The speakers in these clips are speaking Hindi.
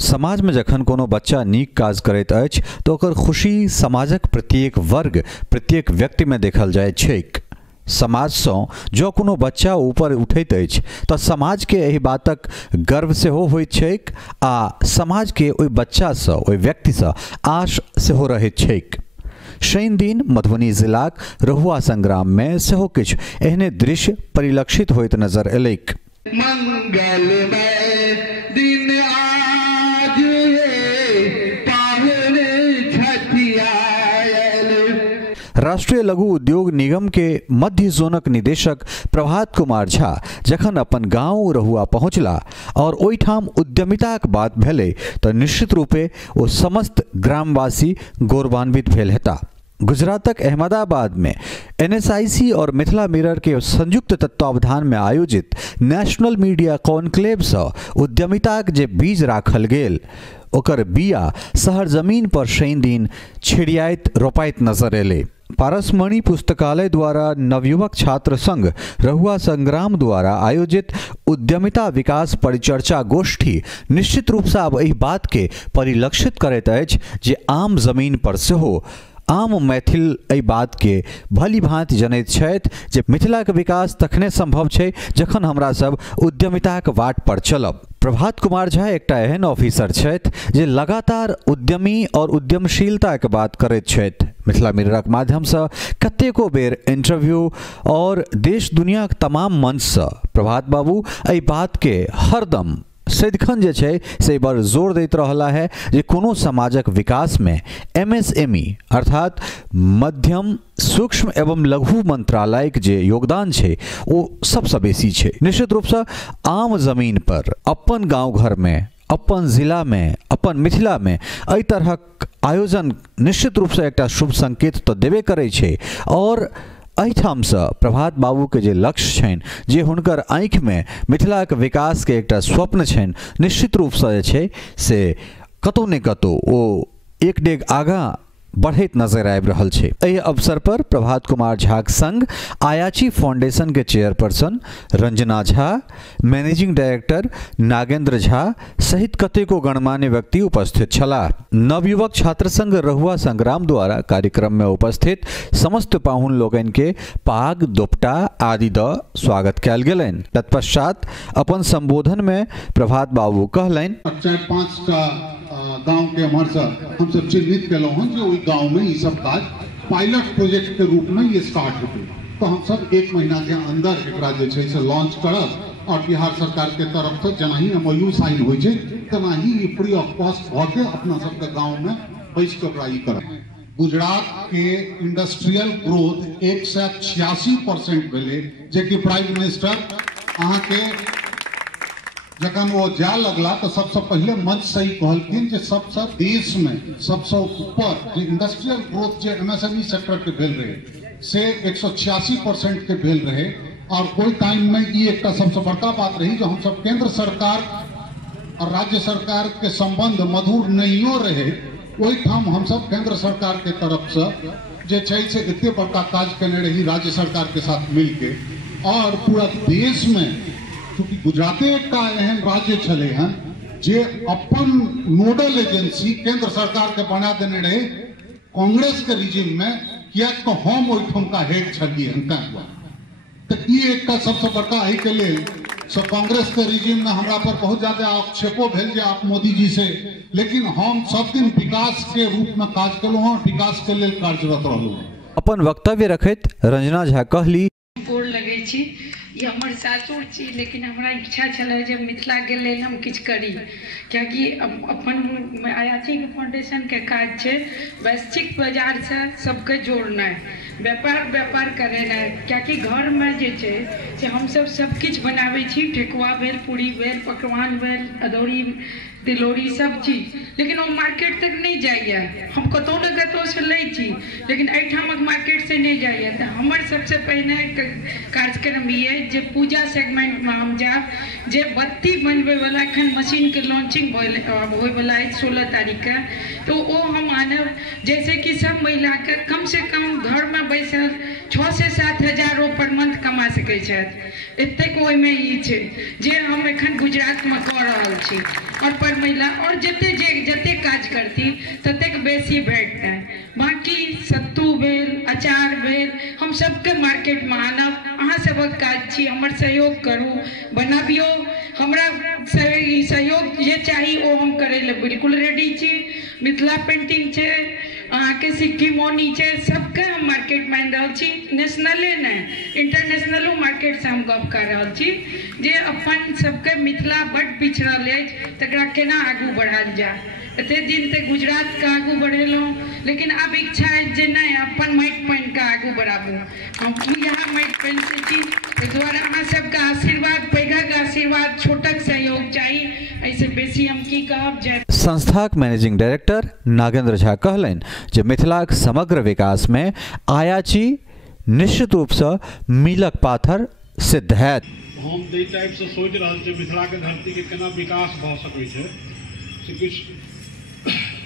समाज में जखन कोनो बच्चा नीक काज करैत अछि तो ओकर खुशी समाजक प्रत्येक वर्ग प्रत्येक व्यक्ति में देखल जाय छैक। समाज से जो कोनो बच्चा ऊपर उठैत अछि तो समाज के एहि बातक गर्व सेहो होइत छैक आ समाज के ओहि बच्चा से ओहि व्यक्ति से आश सेहो रहैत छैक। शनि दिन मधुबनी जिलाक रहुआ संग्राम में सेहो किछु एहने दृश्य परिलक्षित होइत नजर एलैक। मंगलमय दिन आज राष्ट्रीय लघु उद्योग निगम के मध्य जोनक निदेशक प्रभात कुमार झा जखन अपन गांव रहुआ पहुंचला और ओहिठाम उद्यमिताक बात भेलै तो निश्चित रूपे ओ समस्त ग्रामवासी गौरवान्वित भेल हेता। गुजरातक अहमदाबाद में NSIC और मिथिला मिरर के संयुक्त तत्वावधान में आयोजित नेशनल मीडिया कॉन्क्लेव से उद्यमिताक जे बीज राखल गेल ओकर बिया शहर जमीन पर शनि दिन छिड़ियाइत रोपाइत नजर एले। पारसमणि पुस्तकालय द्वारा नवयुवक छात्र संघ रहुआ संग्राम द्वारा आयोजित उद्यमिता विकास परिचर्चा गोष्ठी निश्चित रूप से अब एहि बात के परिलक्षित करैत अछि जे आम जमीन पर सेहो आम मैथिल एहि बात के भली भांति जनैत छथि जे मिथिला के विकास तखने संभव छै जखन हमरा सब उद्यमिता के बाट पर चलब। प्रभात कुमार झा एकटा एहन ऑफिसर छथि जे लगातार उद्यमी और उद्यमशीलता के बात करैत छथि। मिथिला मिररक माध्यम से कतेको बेर इंटरव्यू और देश दुनिया के तमाम मंच से प्रभात बाबू एहि बात के हरदम सदिखन जे छै से बार जोर दैत रहला है जे कोनो समाजक विकास में MSME अर्थात मध्यम सूक्ष्म एवं लघु मंत्रालय के जे योगदान छै वो सबसे बेसी छै। निश्चित रूप से आम जमीन पर अपन गांव घर में अपन जिला में अपन मिथिला में एहि तरहक आयोजन निश्चित रूप से एकटा शुभ संकेत तो देबे करै छै और एहिठाम से प्रभात बाबू के जे लक्ष्य छनि जे हुनकर आँखि में मिथिला के विकास के एकटा स्वप्न छनि निश्चित रूप से जे छै से कतौ ने कतौ ओ एक डेग आगां बढ़ैत नजर आबि रहल छै। एहि अवसर पर प्रभात कुमार झा के संग आयाची फाउंडेशन के chairperson Ranjana Jha, managing director Nagendra Jha सहित कतेको गणमान्य व्यक्ति उपस्थित छलाह। नवयुवक छात्र संघ रहुआ संग्राम द्वारा कार्यक्रम में उपस्थित समस्त पाहुन लोकनि के पाग दोपटा आदि द स्वागत कयल गेलनि। तत्पश्चात अपन संबोधन में प्रभात बाबू कहलनि 4-5 गांव के हमार हम सब चिन्हित कलौ हन जो गांव में ये सब काज पायलट प्रोजेक्ट के रूप में ये स्टार्ट होते तो हम सब 1 महीना के अंदर एकरा जे छै से लॉन्च करब और बिहार सरकार के तरफ से जना ही MOU साइन होय छै तना ही ये फ्री ऑफ कॉस्ट भ के अपना सब के गांव में बैस के ओकरा ई करब। गुजरात के इंडस्ट्रियल ग्रोथ 186% भेले जे कि प्राइम मिनिस्टर अहाँ के जखन वो जा लगला तो सबसे पहले मंच से ही कहलखिन जे सबसे देश में सबसे ऊपर जो इंडस्ट्रियल ग्रोथ जो MSME सेक्टर के भेल रहे से 186% के भेल रहे और कोई टाइम में ये एक सबसे बड़का बात रही जो हम सब केंद्र सरकार और राज्य सरकार के संबंध मधुर नहीं रहे वही ठाम हम सब केंद्र सरकार के तरफ से जे छै से इतने बड़का काज करने रही राज्य सरकार के साथ मिलके और पूरा देश में क्योंकि गुजरात एक एहन राज्य छले हन जे अपन नोडल एजेंसी केंद्र सरकार के बना देने रहे कांग्रेस के रिजिम में किया तो हम ओइठम का हेड छलिए तो ये एक का सबसे बड़का है के लिए सो कांग्रेस के रिजिम में हमरा पर बहुत ज्यादा आक्षेपो भेल जे आप मोदी जी से लेकिन हम सब दिन विकास के रूप में काज कलौ हन विकास के लिए कार्यरत रहलौ। अपन वक्तव्य रखैत रंजना झा कहली गोर लगै छी ये हमर सासुर छी लेकिन हमरा इच्छा छलै जे मिथिला के लेल हम किछु करी कियाकि अपन आयाची के फाउंडेशन के काज छै वैश्विक बाजार से सबके जोड़नाइ व्यापार करेनाइ कियाकि घर में जे छै से हम सब किछु बनाबै छी ठेकुआ भेल पूरी भेल पकवान भेल अदौरी तिलौरी सब चीज, लेकिन वो मार्केट तक नहीं जाइए। हम कतौ न कतौ से लै छी, लेकिन एहिठामक मार्केट से नहीं जाइए। तो हमर सबसे पहले कार्यक्रम ये जे पूजा सेगमेंट में हम जाब, जे बत्ती बनबे वाला एखन मशीन के लॉन्चिंग होय वाला है 16 तारीख के, तो वो हम आनब, जैसे कि सब महिला के कम से कम घर में बैसल 6 से 7 हजार पर मंथ कमा सकै छथि। एतेक ओहिमे ई छै जे हम एखन गुजरात में कऽ रहल छी। और पर महिला और जते काज करती ततेक बेसी भेटतै। बाकी सत्तू भेल, अचार भेल, हम सबके मार्केट में आनब। अहाँ सबक काज छी, हमर सहयोग करू, बनाबियो। हमरा सहयोग जे चाही ओ हम करे ले बिल्कुल रेडी छी। मिथिला पेंटिंग छै, अहाँके सिक्की मौनी छै, सबके हम मार्केट में आनि रहल छी। नेशनले नहीं, इंटरनेशनलो मार्केट से हम गप कर रहल छी जे अपन सबके मिथिला बड पिछड़ल अछि, तकरा केना आगू बढ़ायल जाए। एते दिन ते गुजरात के आगू बढ़ेलहुँ, लेकिन अब इच्छा है जे नहीं अपन माटि पानि के आगू बढ़ाबू। हम यहाँ माटि पानि से छी, ताहि दुआरे अहाँ सबके आशीर्वाद, पैघक आशीर्वाद, छोटक सहयोग चाही। ऐसे बेसी हम की कहब। जय। संस्थाक मैनेजिंग डायरेक्टर नागेंद्र झा कहलनि जे मिथिलाक समग्र विकास में आयाची निश्चित रूप से मीलक पाथर सिद्ध है। हम दे टाइप से सोच रहा छे मिथिला के धरती के केना विकास भ सकै छै से कुछ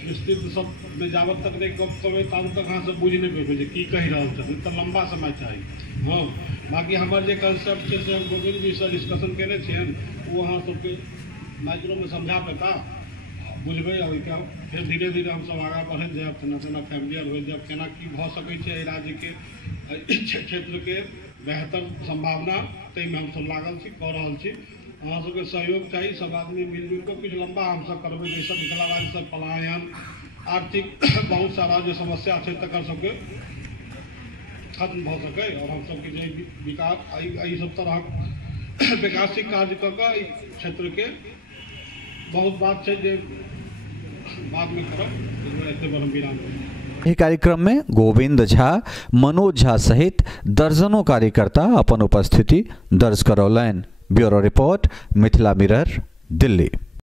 विस्तृत सब में जावत तक नहीं गप करबे तब तक अहाँ सब बुझ नहीं पेबे जे की कहि रहल छथिन, तो लंबा समय चाहिए। हाँ, बाकी हमर जे कंसेप्ट छै से हम गोविंद जी से डिस्कशन केने छियन, वो अहाँ सबके माइक्रो में समझा पेता, बुझबे। और क्या फिर धीरे धीरे हम सब आगा बढ़त जाए, तेना तेना फैमिलियर हो जाए, केना की भ सकै छै राज्य के क्षेत्र के बेहतर संभावना ताहिमे हम सब लागल छी, कऽ रहल छी। अहाँ सबके सहयोग चाहिए, सब आदमी मिलजुल कऽ कुछ लंबा हम सब करबै, जैसे मिथिलावासी सब पलायन, आर्थिक बहुत सारा जो समस्या छै तकर सबके खत्म भऽ सकै। और हम सबके जे विकास एहि सब तरह विकासिक कार्य कऽ कऽ एहि क्षेत्र के बहुत बात छै जे बाद में करब। एते बड़ विराम। यह कार्यक्रम में गोविंद झा, मनोज झा सहित दर्जनों कार्यकर्ता अपन उपस्थिति दर्ज करौलनि। Bureau report, Mithila mirror, Delhi.